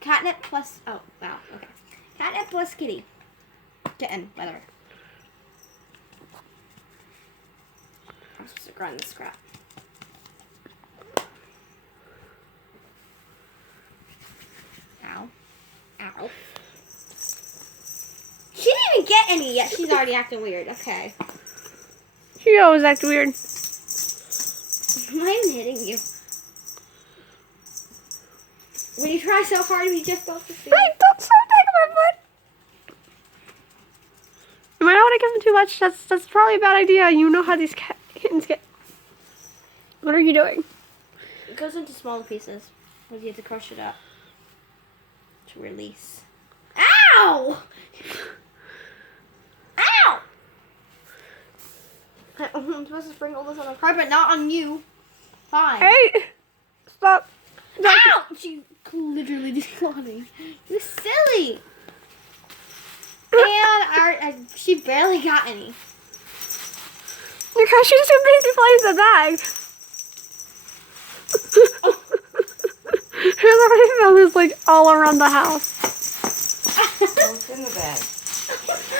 Catnip plus... Oh, wow. Okay. Catnip plus kitty. Kitten, whatever. I'm supposed to grind this crap. Ow. Ow. She didn't even get any yet. She's already acting weird. Okay. She always acts weird. I'm hitting you. When you try so hard, we just got the food. Hey, don't stop taking my foot. You might not want to give them too much. That's probably a bad idea. You know how these kittens get. What are you doing? It goes into smaller pieces. But you have to crush it up to release. Ow! Ow! I'm supposed to sprinkle this on the carpet, not on you. Fine. Hey! Stop. Ow! She literally just got me. You're silly. And she barely got any. Because she's too busy playing the bag. Her already feathers like all around the house. What's in the bag?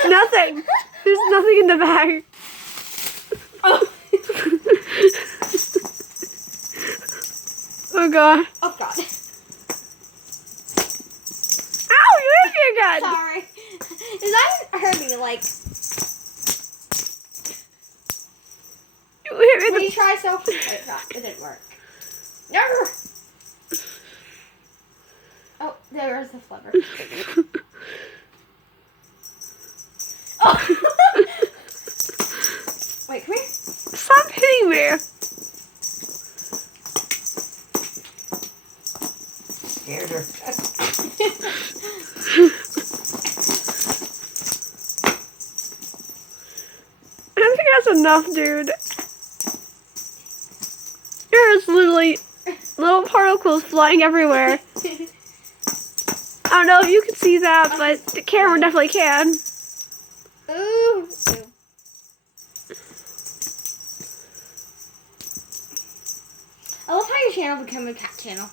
Nothing. There's nothing in the bag. Oh. Oh god. Oh god. Ow! You hit me again. Sorry. Is that hurting? Like. You hit me. When you try so hard, it didn't work. No. Oh, there's the flubber. Oh. Wait, come here. Stop hitting me. Scared her. I don't think that's enough, dude. There's literally little particles flying everywhere. I don't know if you can see that, but the camera definitely can. Ooh. I love how your channel became a cat channel.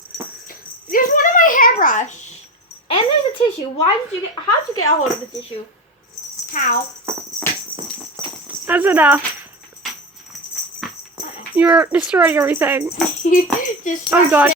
There's one in my hairbrush. And there's a tissue. How did you get a hold of the tissue? How? That's enough. You're destroying everything. Just Oh god.